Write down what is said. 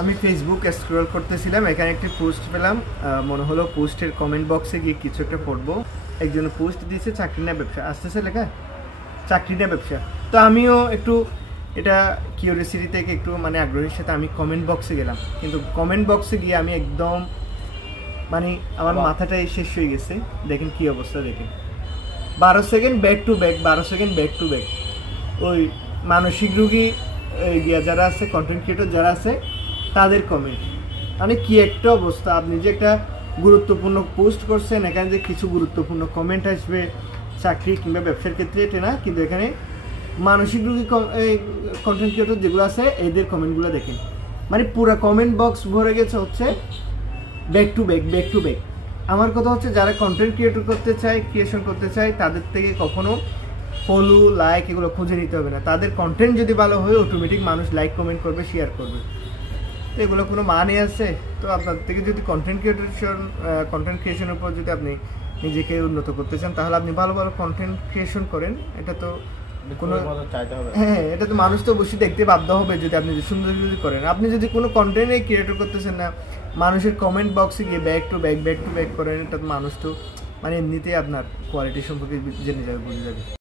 আমি Facebook scroll করতেছিলাম, এখানে একটি পোস্ট পেলাম। মনে হলো পোস্টের কমেন্ট বক্সে গিয়ে কিছু একটা পড়বো। একজন পোস্ট দিয়েছে চাকরি না ব্যবসা, আসতেছে লেখা চাকরি না ব্যবসা। তো আমিও একটু এটা কিউরিয়াসিটি থেকে একটু মানে আগ্রহের সাথে আমি কমেন্ট বক্সে গেলাম, কিন্তু কমেন্ট বক্সে গিয়ে আমি একদম মানে আমার মাথাটাই শেষ হয়ে গেছে। দেখেন কি অবস্থা, দেখেন 12 second back to back, 12 second back to back. ওই মানসিক রোগী যারা আছে, কন্টেন্ট ক্রিয়েটর যারা আছে, তাদের কমেন্ট। মানে কি একটা অবস্থা! আপনি যে একটা গুরুত্বপূর্ণ পোস্ট করছেন, এখানে যে কিছু গুরুত্বপূর্ণ কমেন্ট আসবে চাকরি কিংবা ব্যবসার ক্ষেত্রে, এটা না, কিন্তু এখানে মানসিক রোগী কন্টেন্ট ক্রিয়েটর যেগুলো আছে এদের কমেন্টগুলো দেখেন। মানে পুরো কমেন্ট বক্স ভরে গেছে হচ্ছে back to back, back to back. আমার কথা হচ্ছে যারা কন্টেন্ট ক্রিয়েটর করতে চায়, ক্রিয়েশন করতে চায়, তাদের থেকে কখনো ফলো লাইক এগুলো খুঁজে নিতে হবে না। তাদের কন্টেন্ট যদি ভালো হয় অটোমেটিক মানুষ লাইক কমেন্ট করবে, শেয়ার করবে। তো এগুলো কোনো মানে আছে? তো আপনার থেকে যদি কন্টেন্ট ক্রিয়েশনের উপর যদি আপনি নিজেকে উন্নত করতে চান, তাহলে আপনি ভালো ভালো কন্টেন্ট ক্রিয়েশন করেন। এটা তো কোনো হ্যাঁ, এটা তো মানুষ তো অবশ্যই দেখতে বাধ্য হবে যদি আপনি সুন্দর যদি করেন। আপনি যদি কোনো কন্টেন্টে ক্রিয়েটর করতেছেন না, মানুষের কমেন্ট বক্সে গিয়ে back to back, back to back করেন, এটা তো মানুষ তো মানে এমনিতেই আপনার কোয়ালিটি সম্পর্কে জেনে যাবে, বুঝে যাবে।